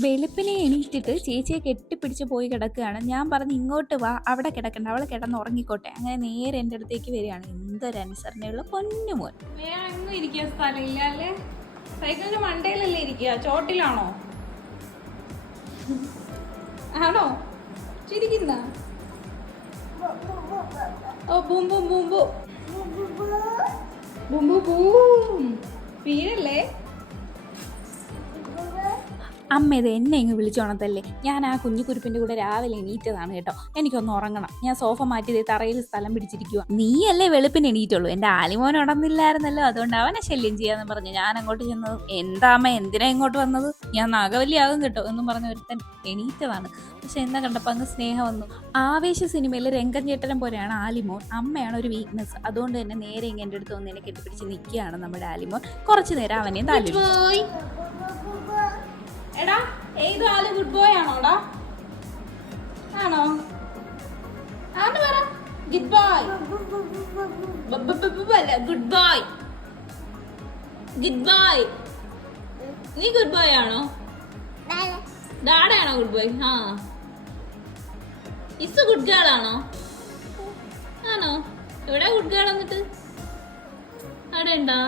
വെളുപ്പിനെ എണീറ്റിട്ട് ചേച്ചിയെ കെട്ടിപ്പിടിച്ച് പോയി കിടക്കുകയാണ്. ഞാൻ പറഞ്ഞു ഇങ്ങോട്ട് വാ, അവിടെ കിടക്കണ്ട, അവൾ കിടന്ന് ഉറങ്ങിക്കോട്ടെ. അങ്ങനെ നേരെ എൻ്റെ അടുത്തേക്ക് വരികയാണ്. എന്തൊരനുസരണയുള്ള പൊന്നുമോൻ. വേറെ എങ്ങും ഇരിക്കാൻ സ്ഥലമില്ല അല്ലേ? സൈക്കിളിന്റെ മണ്ടയിലല്ലേ ഇരിക്കുക? ചോട്ടിലാണോ? ആണോ? ചിരിക്കുന്ന ഓ ബൂം ബൂം ബൂം ബൂ ബൂം ബൂ ബൂം. വീഴല്ലേ? അമ്മ ഇത് എന്നെ ഇങ്ങ് വിളിച്ചോണത്തല്ലേ. ഞാൻ ആ കുഞ്ഞുകുരുപ്പിൻ്റെ കൂടെ രാവിലെ എണീറ്റതാണ് കേട്ടോ. എനിക്കൊന്ന് ഉറങ്ങണം. ഞാൻ സോഫ മാറ്റി തറയിൽ സ്ഥലം പിടിച്ചിരിക്കുക. നീയല്ലേ വെളുപ്പിന് എണീറ്റുള്ളൂ. എൻ്റെ ആലിമോൻ ഉടന്നില്ലായിരുന്നല്ലോ, അതുകൊണ്ട് അവനെ ശല്യം ചെയ്യാന്ന് പറഞ്ഞു ഞാൻ അങ്ങോട്ട് ചെന്നത്. എന്താ അമ്മ എന്തിനാ ഇങ്ങോട്ട് വന്നത്? ഞാൻ നാഗവല്ലിയാകും കേട്ടോ എന്നും പറഞ്ഞ ഒരുത്തൻ എണീറ്റതാണ്. പക്ഷെ എന്നാ കണ്ടപ്പോൾ അങ്ങ് സ്നേഹം വന്നു. ആവേശ സിനിമയിൽ രംഗൻ ചേട്ടനം പോലെയാണ് ആലിമോൻ. അമ്മയാണ് ഒരു വീക്ക്നെസ്. അതുകൊണ്ട് തന്നെ നേരെ ഇങ്ങനെ എൻ്റെ അടുത്ത് വന്ന് എന്നെ കെട്ടിപ്പിടിച്ച് നിൽക്കുകയാണ് നമ്മുടെ ആലിമോൻ. കുറച്ചു നേരം അവനെ താല്പര്യം. എടാ ഏത് ആള് ഗുഡ് ബോയ് ആണോടാ? ആണോ? ആന്ന് പറ. ഗുഡ് ബോയ് അല്ല ഗുഡ് ബോയ്. Good boy. നീ ഗുഡ് ബോയ് ആണോ? ഡാഡയാണോ ഗുഡ് ബോയ്? ആ. ഇസ് ഗുഡ് ഗേൾ ആണോ? ആണോ? എവിടെ ഗുഡ് ഗേൾ എന്നിട്ട്? അവിടെ ഉണ്ടാ?